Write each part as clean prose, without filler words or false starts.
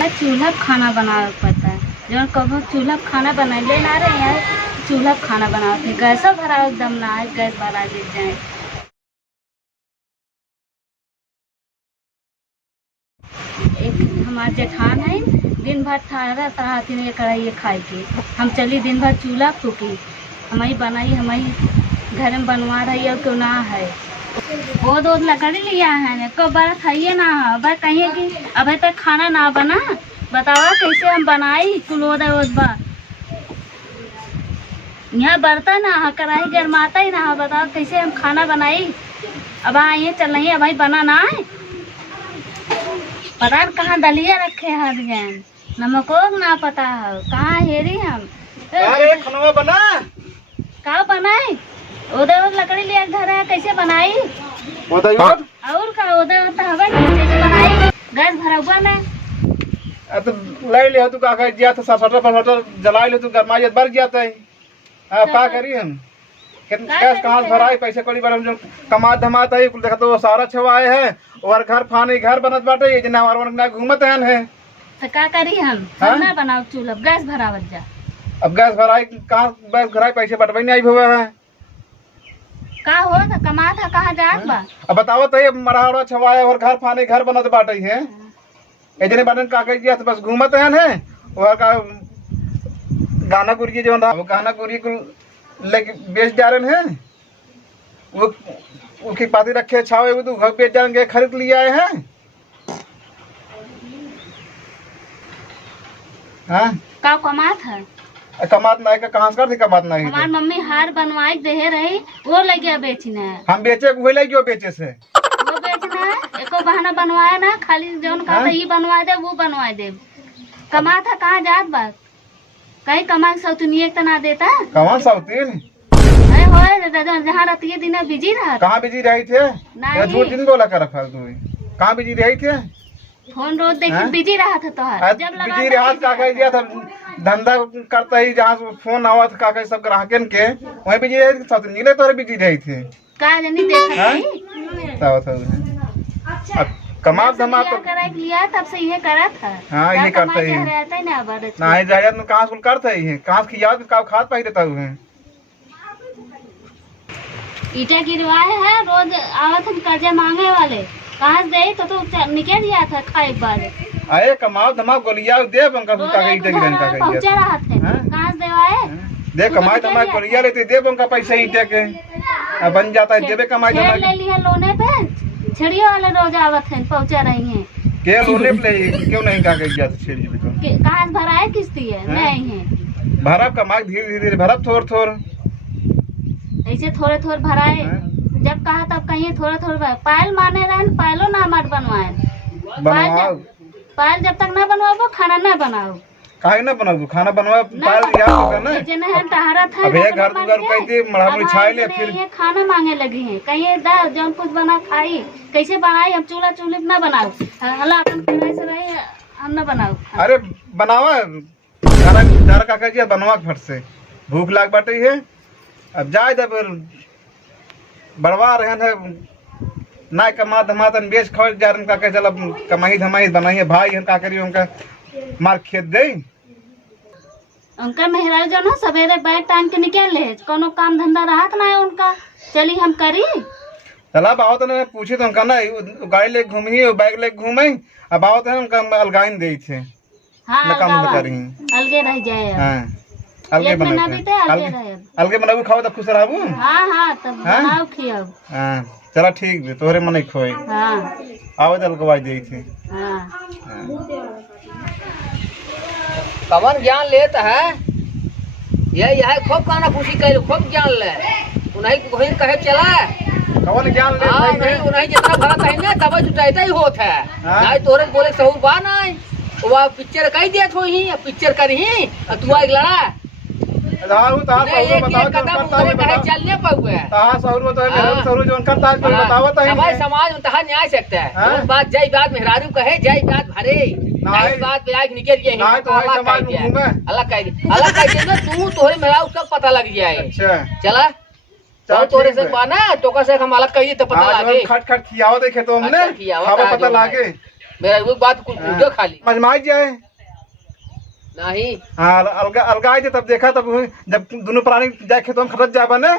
ना चूल्हा खाना बनावे पड़ता है। जो कभी चूल्हा खाना बनैले ना रहे हैं, चूल्हा खाना बनाते गैस भरा एकदम ना है, गैस भरा दे जाए। एक हमारे जेठान है, दिन भर थारा तरह तीन कढ़ाई खाए के हम चली दिन भर चूल्हा फूकी हमारी बनाई, हमारी घर में बनवा रही है क्यों ना है। वो दो लकड़ी लिया है कब बार खाइए ना अब कहिए कि अभी तक खाना ना बना, बतावा कैसे हम बनाई कुलोद बार यहाँ बर्तन ना कढ़ाई गरमाता ही ना, बताओ कैसे हम खाना बनाई। अब आइए चल रही अब बना ना है, पता न कहाँ दलिया रखे हाथ गैन नमको ना पता है कहाँ हेरी हम खाना बना का बनाई। उधर लकड़ी लिया घर है कैसे बनाई और का उधर कैसे बनाई गैस भरा हुआ ना तो ले ले तू का कह दिया तो सटर जला ले तू गरमा बढ़ जाता है। अब का करी हम गैस कहाँ भराई पैसे कड़ी बार हम जो कमा धमाता है देखा तो सारा छवाए है और घर फानी घर बनत बाटे ये जना और घूमत है तो का करी हम ना बनाओ चूल्हा गैस भरावत जा। अब गैस भराई कहाँ गैस भराई पैसे बटवाई नहीं हुए है का हो था कमा था कहाँ जात बा। अब बताओ तो ये मराड़ा छवाए और घर फानी घर बनत बाटे है ये जने बटन का कह दिया तो बस घूमत है और का गाना गुरिये जो वो गाना गुरिये को लेके बेच जा रहे हैं वो की पाती रखे छावे वो तो घर बेच जाएंगे खरीद लिए आए हैं। हाँ का कमात है कमात नहीं का कहाँ से कमात नहीं हमारी मम्मी हार बनवाई दे रही वो लगे बेचना है हम बेचे वही लगे वो बेचे से वो बेचना है एको बहाना बनवाया ना खाली जौन कहा ये बनवा दे वो बनवा दे। कमा था कहाँ जात बात कहीं कमा सौतनी एक तना देता कहाँ सौतीन जहाँ रहती दिन बिजी रहा कहाँ बिजी रही थे झूठ दिन बोला कर कहाँ बिजी रही थे फोन रोज देखी बिजी रहा था तो जब बिजी रहा का कह दिया था धंधा करता ही जहाँ फोन आवा था काका सब ग्राहकन के वही बिजी रही थी सब नीले तो बिजी रही थे का जनी देखा अब कमा धमा तो लिया तब से ये करा था। हाँ ये करता ही ना है जायदाद में कहाँ सुन करता ही है कहाँ खिया का खाद पाई देता हुए ईटा गिरवाए है रोज आवत हम कर्जा मांगे वाले कहाँ से दे तो निकल गया था खाए बार अरे कमाओ धमाओ गोलिया दे बंका का ईटा गिरन का पहुंचा रहा थे कहाँ से देवाए दे कमाई धमाई गोलिया लेते दे बंका पैसा ईटा के बन जाता है देवे कमाई धमाई ले लिया लोने पे छड़ियों वाले रोज आवत है पहुंचा रही हैं के लोने पे क्यों नहीं का गया छेड़ी में तो कहाँ से भराए किस्ती है नहीं है भरब कमाई धीरे धीरे भरब थोड़ थोड़ ऐसे थोड़े थोड़े भराए जब कहा तब कहिए थोड़ा थोड़ा पायल माने रहे पायलो ना मत बनवाए पायल जब तक ना बनवाओ खाना ना बनाओ काहे ना बनाओ खाना बनवा पायल याद होगा ना जेने हम टहरा था अब ये घर दुआर कह दे मड़ामुड़ी छाए ले फिर ये खाना मांगे लगी हैं कहिए दा जौन कुछ बना खाई कैसे बनाई हम चूल्हा चूल्हे ना बनाओ हला अपन कढ़ाई से रहे हम ना बनाओ। अरे बनावा घर का कह बनवा फट से भूख लाग बाटे है अब जाए जब बढ़वा रहे हैं ना कमा धमातन बेच खा जा रहे का चल कमाई धमाई बनाइए भाई हम का करिए उनका मार खेत दे उनका मेहरा जो ना सवेरे बैग टांग के निकल ले कोनो काम धंधा रहा ना है उनका चली हम करी चला बात ने पूछी तो उनका ना गाड़ी ले घूमी बैग ले घूमे अब बात है उनका अलगाइन दे थे हाँ काम करी अलगे रह जाए हां अलगे बनाऊ खाओ तो खुश रहबू। हां हां तब बनाओ खियाओ हां चला ठीक है तोरे मन खोए हां आवे दल गवाई दे थे हां कवन ज्ञान लेता है यह खूब काना फूसी कर खूब ज्ञान ले उन्हीं वही कहे चला कवन ज्ञान ले नहीं उन्हीं जितना भरत है ना दवा जुटाइता ही होत है नहीं तोरे बोले सहूर बा नहीं वो पिक्चर कह दिया थो ही पिक्चर कर ही तू आ लड़ा दाऊ ता सहूर बताओ तो कहे चलने पाऊए ता सहूर बताओ सहूर जो करता है बतावत है भाई समाज में तहा न्याय सकता है उस बात जय बात मेहरारू कहे जय बात भरे नहीं बात पे आज निकल गए नहीं तो समाज में घूमे अलग कह दे ना तू तोरे मेहरारू सब पता लग जाए। अच्छा चला तो तोरे से बाना टोका से हम अलग कहिए तो पता लागे खट खट खियाओ देखे तो हमने खावा पता लागे मेरा वो बात कुछ पूछो खाली मजमाई जाए नहीं। हाँ अलगा अलगाई दे तब देखा तब जब दोनों प्राणी जाए खेतों में खटत जा बने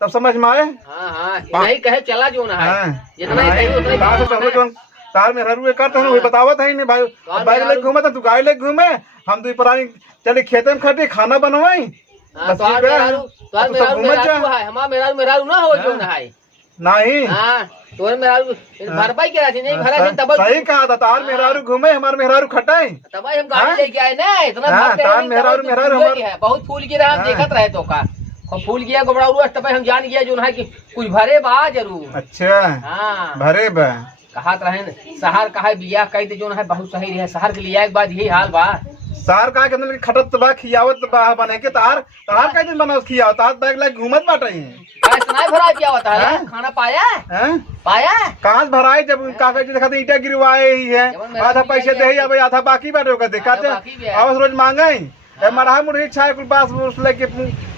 तब समझ में आए। हाँ हाँ नहीं कहे चला जो ना है जितना ही हाँ, कही उतना ही तार से करना चलो है। जो तार में हरू करते हैं वही बतावत है नहीं भाई बाइक लेके घूमे तो तू गाड़ी लेके घूमे हम दो प्राणी चले खेते में खटे खाना बनवाई हाँ, बस तोहार ठीक है। मेहरारू तोहार अब तो सब मेहरारू घूमत जा। मेहरारू है हमार मेहरारू मेहरारू ना हो जो हाँ। ना है नहीं हाँ तोहर मेहरारू भरपाई के राशि नहीं भरा थी तब सही कहा था तार मेहरारू घूमे हमारे मेहरारू खटाई तब हम गाड़ी लेके आए ना इतना हाँ, भर के तार नहीं, मेहरारू तब मेहरारू फूल हमार- है बहुत फूल गिरा हम हाँ। देखत रहे तो का खूब फूल गया गोबड़ा उड़ा तब हम जान गया जो ना है कि कुछ भरे बा जरूर। अच्छा हाँ भरे बा कहत रहे न शहर कहा बिया कही दे जो ना है बहुत सही रहे शहर के लिए एक बात यही हाल बा सार का के अंदर खटत बा खियावत बा बने के तार तार का दिन बनावत खियावत तार बैग लेके घूमत बाटे इतना भरा किया होता है हाँ? खाना पाया हैं पाया कहाँ से भराई जब कागज देखा तो ईटा गिरवाए ही है जब मेरा आधा भी पैसे आइडिया दे अब आधा बाकी बाटे होगा देखा आधा बाकी भी है। आवाज रोज मांगे मरहा मुरही छाए कुल बास उस लेके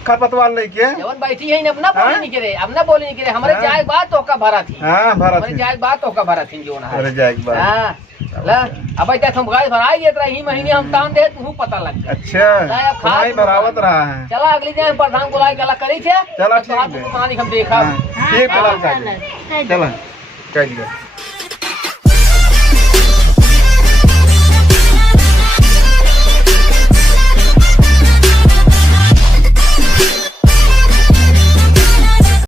खरपतवार लेके जवन बैठी है अपना बोली हाँ? नहीं करे अपना बोली नहीं करे हमारे हाँ? जाए बात तो का भरा थी हाँ भरा हमारे थी जाए बात तो का भरा थी जो ना है अरे जाए एक बार हाँ ला अब ऐसा हम गाय भराई देत रही महीने हम तान दे तू पता लग जाए अच्छा साहब, खा तुम्हारी तू बरावत बता। रहा है चला अगली दिन प्रधान बुलाई गला करी थे चला तो ठीक है। कहानी हम देखा हाँ, ठीक हाँ, है चलो, चलो कह दिया